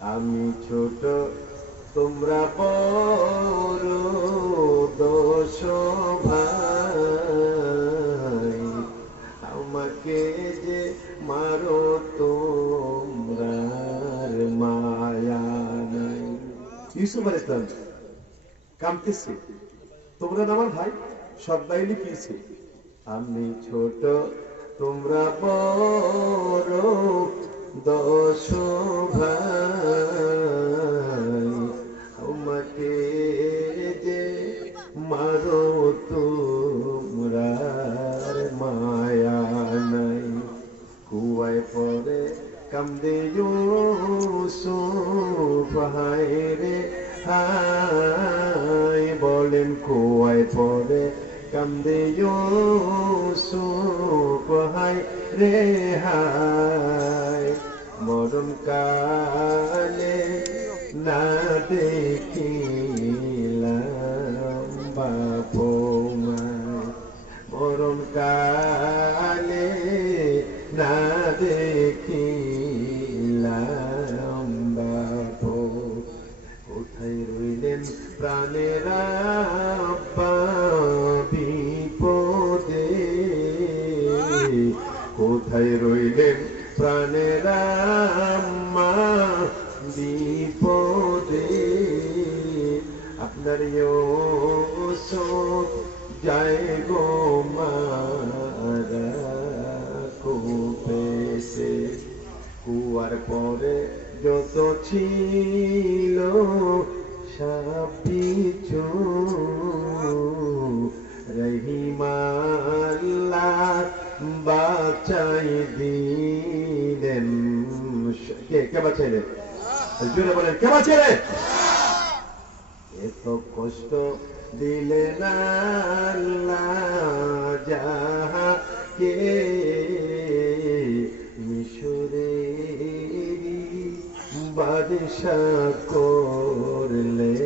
আমি ছোট তোমরা বড়, দোষ ভাই আমাকে যে মারো তোমরা মায়া নাই। ইউসুফ আলাইহিস সালাম কাঁদতেছে, তোমরা আমার ভাই, সবাই লিখেছে আমি ছোট তোমরা বড়, দোষ ভাই আমাকে যে মারো তোমরা মায়া নাই। কুয়ায় পরে কান্দে ইউসুফ হায় রে হায়, বলেন কুয়ায় পরে কান্দে ইউসুফ হায় রে হায়, মরণ কালে না দেখিলাম বাপ মায়, মরণ কালে না দেখিলাম বাপ। কোথায় রইলেন প্রাণের আব্বা বিপদে, কোথায় রইলেন প্রাণের আম্মা বিপদে, আপনার ইউসুফ যায় গো মারা কুপেতে। কুয়ার পরে যত ছিল সবকিছু রহিমাল্লাহ বাঁচাই দিলেন। কে বাঁচাইলেন? জোরে বলেন, কে বাঁচাইলেন? এত কষ্ট দিলেন আল্লাহ যাহাকে, মিশরেরই বাদশাহ করলেন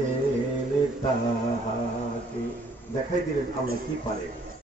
তাহাকে। দেখাই দিলেন আল্লাহ কি পারে।